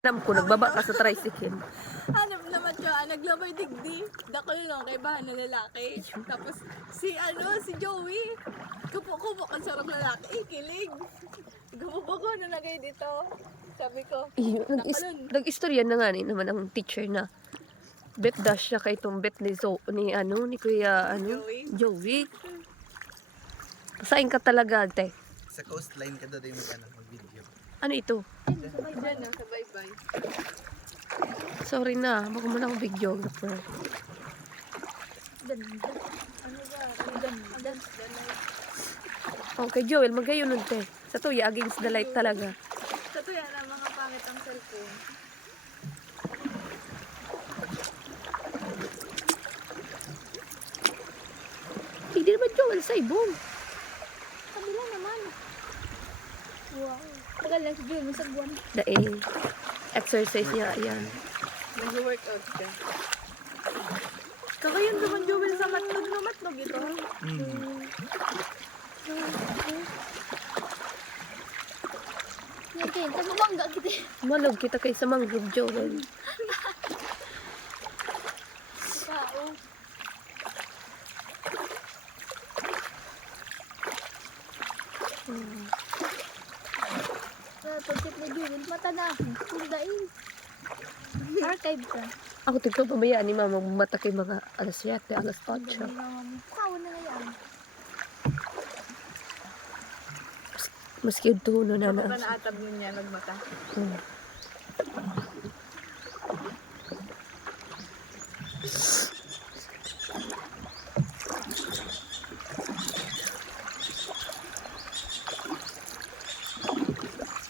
Alam ko, nagbaba ka sa tricycle. Hanap naman siya, naglabay digdi. Dakol lang kay bahan ng lalaki. Tapos si Joey. Kupo-kupo ang sarap lalaki. Kilig. Gumabago na lagay dito. Sabi ko, nakalun. Nag-istorya na nga naman ang teacher na bet dash siya kay itong bet ni ni Kuya Joey. Pasain ka talaga, te. Sa coastline ka daw mag-video. Ano ito? Diyan na, sa bye-bye. Sorry na, baka mo na akong videographer. Okay, Joel, magayon nun, te. Sa tuya, against the light talaga. Sa tuya na mga pangit ang cellphone. Hindi naman, Joel, sa ibong. Kabila naman. Wow. Tagal lang si Joey, masag buwan. Dahil, exercise niya, ayan. Nag-workout siya. Kakayon naman Joel sa matnog na matnog ito. Yan kayo, tagbangga kita. Malog kita kay sa mangrove, Joel. Tao. Pagkat na Jewel, mata na ako. Kundain. Archive ka. Ako tigko pabayaan ni mama mata kay mga alas 7, alas 8. Tawa na nga yan. Maski ito no na Baka naatab nun niya nagmata.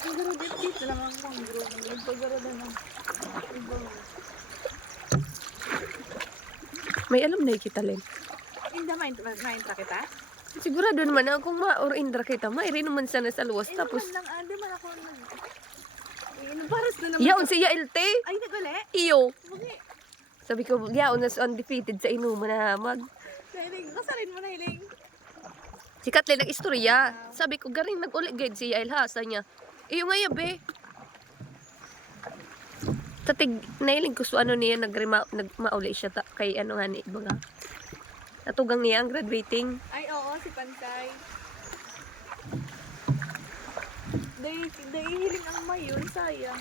Siguro dito lang ang mangrove. Nagpagaro na ng ibang. May alam na kita len. Hindi main kita? Sigurado naman na kung ma-or indra kita, mayroon naman sana sa luwas. Tapos, Lang, di man ako nag... Baras na naman. yaon si Yaelte. Ay, naguli? Iyo. Bugi. Sabi ko, yaon na undefeated sa inuman na mag. Nahiling. Kasarin mo nahiling. Si Kathleen nag-istorya. Sabi ko, garing nag-ulit guide si Yael ha. Sa niya, iyo nga yabe. Tatig, nahiling ko so ano niya, nagmauli siya kay ano nga ni, mga. Natugang niya ang graduating. Ay, oo, si Pansay. Dahil hiling ang mayon, sayang.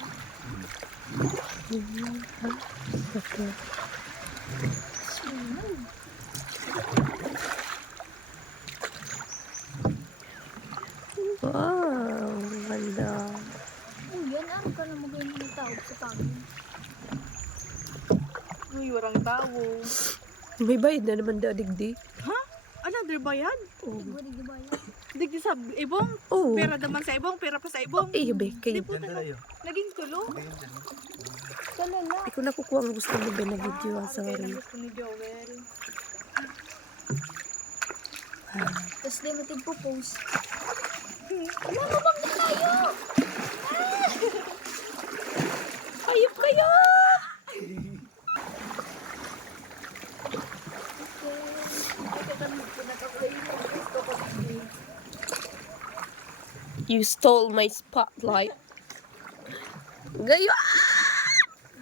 Wow, ganda. Yan, ano ka na magayon ng tao sa pangin. Uy, warang tao. May bayad na naman dadigdi. Ha? Another bayad? Oh. Siguro di ba yan? Digdi sa ibong? Oh. Pera naman sa ibong, pera pa sa ibong. Iyo be, kay Di po tayo. Naging tulo. Kala na. Di ko nakukuha ang gusto mo ba na video, sorry. Gusto ni Joel. Tapos di mo tigpo-post. Ayop kayo! You stole my spotlight. Gayo!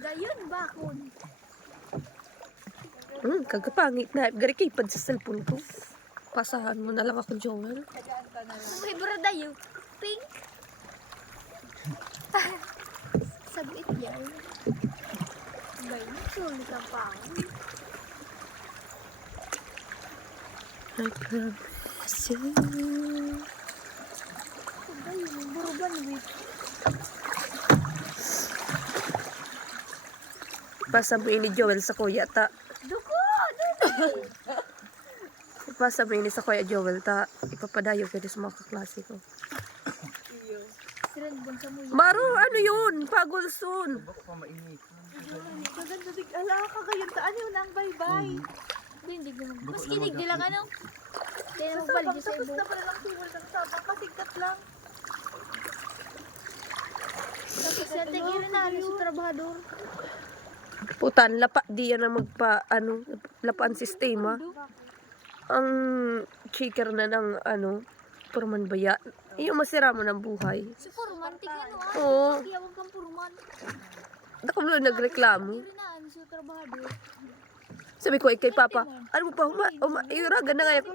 Gayon ba kun? Kagapangit na. Gari kay pad sa cellphone ko. Pasahan mo na lang ako, Joel. May barada yun. Pink. Sabit yan. Gayon, sulit ang pangin. I promise you. Gayon, burugan wait. Pasabuhin ni Joel sa kuya ta. Duko! Duko! Pasabuhin ni sa kuya Joel ta. Ipapadayo kayo sa mga kaklase ko. Iyo. Siranbon sa muyo. Maro, ano yun? Pagulson. Baka pa mainit. Maganda dig. Ala ka gayon taan yun ang bye-bye. Hindi ko mas kinig nila ka no? Hindi na Sa magpaligyo sabang sa tapos ibo. na pala lang siwal ng sabang kasikat lang. Tapos sa tigil na sa trabahador. Putan, lapa di yan na lapaan sistema. Ang checker na ng Purman baya. Iyo masira mo ng buhay. Si Purman, tignan mo. Oo. Kiyawag kang Purman. Ako na nagreklamo. Irinaan sa trabahador. Sabi ko, kay Papa, ano mo pa, iraga na nga yak.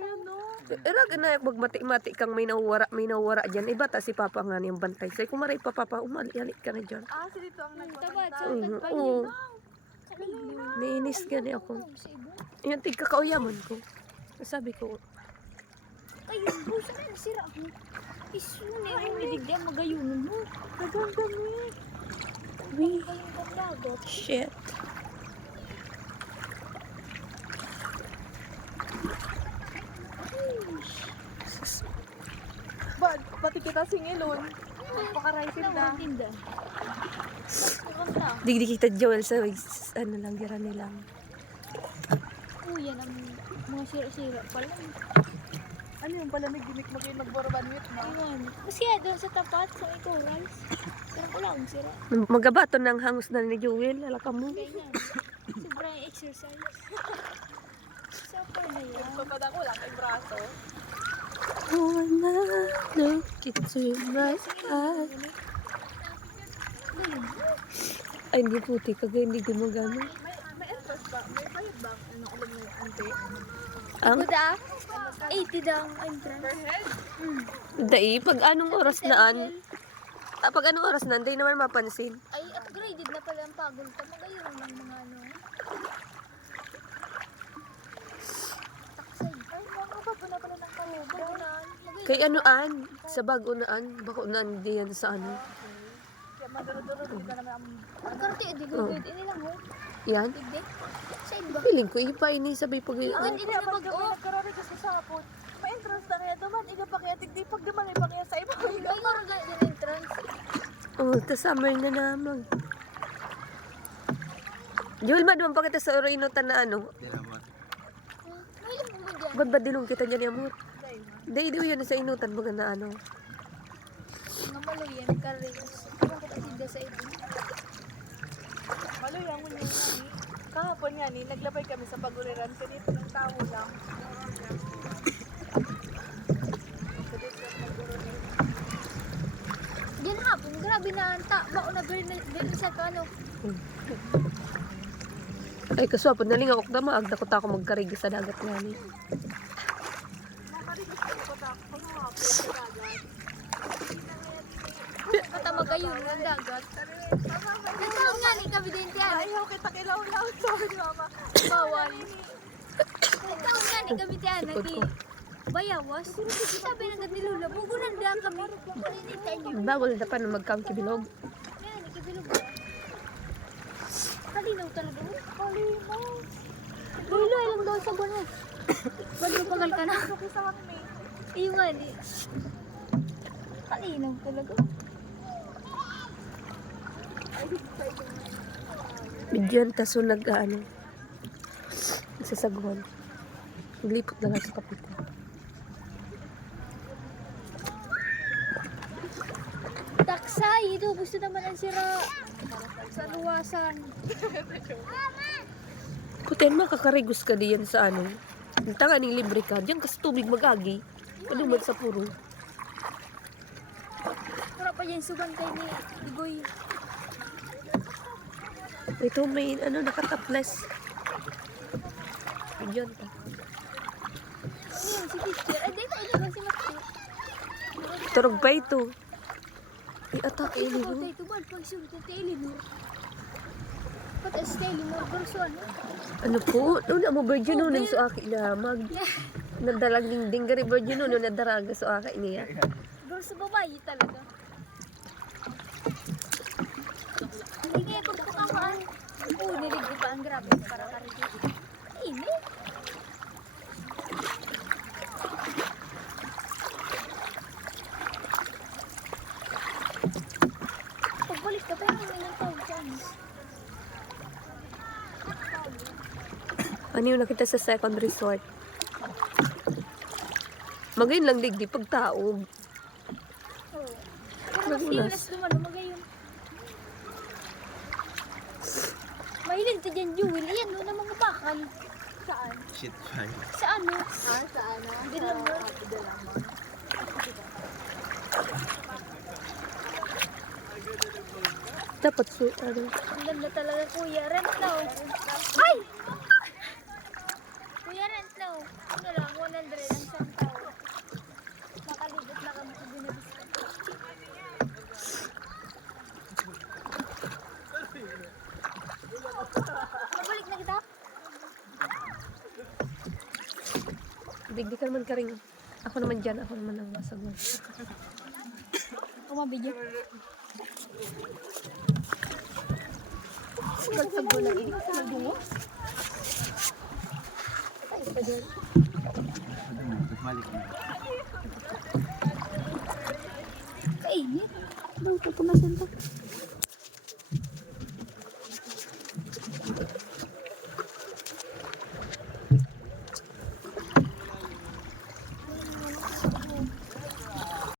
Iraga na yak magmati-mati kang may nawara dyan. Iba ta si Papa nga niyang bantay. Sabi ko, maray pa Papa, umali ka na dyan. Ah, si dito ang Tabad, nagpapanta. sa tagpay Oo. yun. Nainis ka niya ako. Sa ibo. Yan, tigkakauyaman ko. Sabi ko, Ay, busa na nasira ako. Isu na yung nidigdi ang magayunan mo. Nagandami. we, Kayong paglagot. shit. Pati kita singilon. Pakaray-tinda. Ang tinda. Maganda. Di kita Joel sa ano lang, gira nilang. Yan ang mga sira-sira pala. Ano yung pala may gimmick mo kayo nagborabanwit na? Ayun. Mas kaya doon sa tapat, sa ikaw, rice. Parang wala akong sira. Magabato ng hangus na ni Joel, alaka mo. Kaya yan. Sobrang exercise. Sapa na yan. Papada ko lang kay braso. Wanna look into my eyes. Ay, hindi puti. Kagaya hindi gumagana. May entrance ba? May bayad ba? Ano alam mo yung ante? Ang Kuda, 80 daw ang entrance. Per head? dai, pag anong oras naan, pag anong oras naan, di naman mapansin. Ay, upgraded na pala ang pagod ka. Magayon ng mga ano. Taksay. Ay, mga bago na pala ng kalubo. Bagunan. Kay anoan, sa bago naan, bako naan diyan sa ano. Kaya maduro-duro din ka naman ang... Ang karti, di gugod. Ini lang ho. Yan. Tigde. Sa iba. Feeling ko, ipa ini sabay pag... Ay, Ay, ini kaya na pag mag-o. gabi nagkarami ka sa sapot, may entrance na kaya duman, iga pa kaya tigdi, pag duman ay pa kaya sa iba. Ay, maraga din entrance. Oh, tas summer na naman. Joel, madman pa kita sa Oroinutan na ano. Di naman. May ilang mo dyan. Ba't ba dilong kita dyan yung amor? Dahil di yan sa inutan baga na ano. Mga maluyan, karayos. Parang kita tigda sa iba. Maluyang mo niya ni. Kahapon nga ni, naglabay kami sa paguriran, kanito ng tao lang. Diyan hapon, grabe na anta. Bako na beri sa kano. Ay, kaswapod na lingak na maagda ko ta ako magkarig sa dagat nga ni. Katama kayo ng dagat. Nagkaon nga ni kami din tiyan. Ayaw kita kilaw-law, sabi ni mama. Bawal. Nagkaon nga ni kami tiyan. Likod Nagdi ko. bayawas. Sabi na nagdilula. Bugunan daan kami. Palinitay niyo. Bawal na pa na magkamkibilog. Yan, ikibilog ba? Kalinaw talaga. Kalinaw. Kalinaw lang daw sa buwan mo. Ba't mapagal ka na? Iyo nga ni. Kalinaw talaga. Bigyan taso nag-ano. Nagsasagwan. Naglipot na lang sa kapitan. Taksay, ito gusto naman ang sira sa luwasan. Putin makakarigos ka diyan sa ano. Tanga ning libre ka. Diyan kasi tubig magagi. Kalumad sa puro. Para pa yan sugan kay ni Igoy. Ito may ano nakataples. Bigyan ta. Ano yan, si teacher? Ay, dito, ano ba si Matthew? Turog pa ito. I-atake Ay, ini ito, mo. tayo tubad. Pag sugat kay Elinor. Pati si Elinor, verso ano? Ano po? Una mo virgin nun sa aki na mag. Yeah. Nadalag ding gari virgin nun nadaraga sa aki niya. Verso babae talaga. Hindi nga, pagpakamaan. Oo, niligo pa ang grabe para karigit. Ini. Pagbalik ka pa yung may tawag sa ano. Ano yung nakita sa second resort? Magayon lang digdi pag taog. Oo. Pero mas Magulas. iulas dumalo, magayon. Mahilig ka dyan, Jewel. Ayan, no, na mga bakal. Saan? Shit, fine. Sa ano? Ah, sa ano? Hindi lang mo. Dapat ano. Ang ganda talaga, kuya. Rent na, oh. Ay! Kuya, rent na, oh. Ano lang, 100 ang isang tao. Makalibot na kami sa binabis ko. Mabalik na kita? Bigdi ka naman ka rin. Ako naman dyan. Ako naman ang nasa gwan. Kumabidyo. Magsagbo na ini. Magbungo. Ay, pa dyan. Balik mo. Kainit. Bago ko pumasan to.